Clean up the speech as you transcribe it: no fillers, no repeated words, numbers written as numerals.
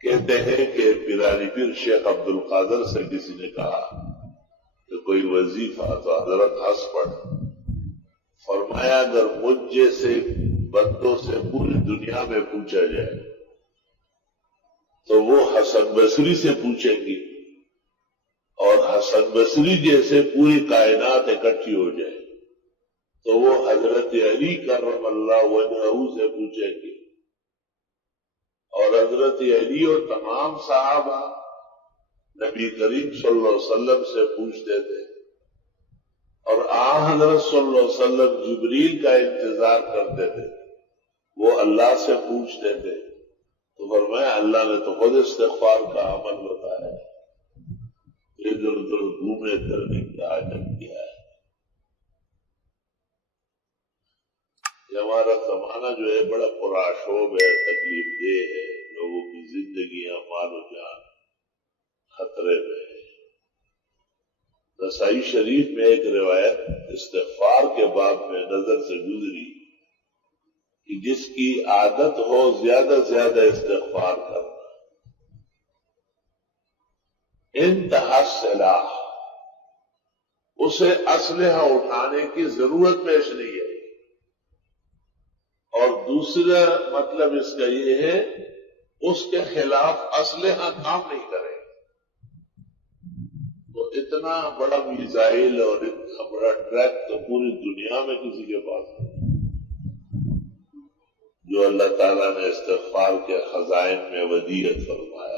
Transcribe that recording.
کہتے ہیں کہ پیرانی پیر شیخ عبد القادر سے کسی نے کہا کہ کوئی وظیفہ، تو حضرت ہنس پڑے، فرمایا اگر مجھ جیسے بندوں سے پوری دنیا میں پوچھا جائے تو وہ حسن بصری سے پوچھیں گی، اور حسن بصری جیسے پوری کائنات اکٹھی ہو جائے تو وہ حضرت علی کرم اللہ وجہہ سے پوچھیں گے، اور حضرت علی اور تمام صحابہ نبی کریم صلی اللہ علیہ وسلم سے پوچھتے تھے، اور حضرت صلی اللہ علیہ وسلم جبریل کا انتظار کرتے تھے، وہ اللہ سے پوچھتے تھے۔ تو فرمایا اللہ نے تو خود استغفار کا عمل بتایا ہے، ادھر ادھر گھومے کرنے کا عجب کیا ہے۔ یہ ہمارا زمانہ جو ہے بڑا پرآشوب ہے، تکلیف دہ ہے، لوگوں کی زندگیاں مال و جان خطرے میں ہے۔ نسائی شریف میں ایک روایت استغفار کے باب میں نظر سے گزری کہ جس کی عادت ہو زیادہ زیادہ استغفار کرنا، انتہا سلاح، اسے اسلحہ اٹھانے کی ضرورت پیش نہیں ہے۔ اور دوسرا مطلب اس کا یہ ہے اس کے خلاف اسلحہ کام نہیں کرے، تو اتنا بڑا میزائل اور اتنا بڑا ٹریک تو پوری دنیا میں کسی کے پاس نہیں، جو اللہ تعالیٰ نے استغفار کے خزائن میں ودیعت فرمایا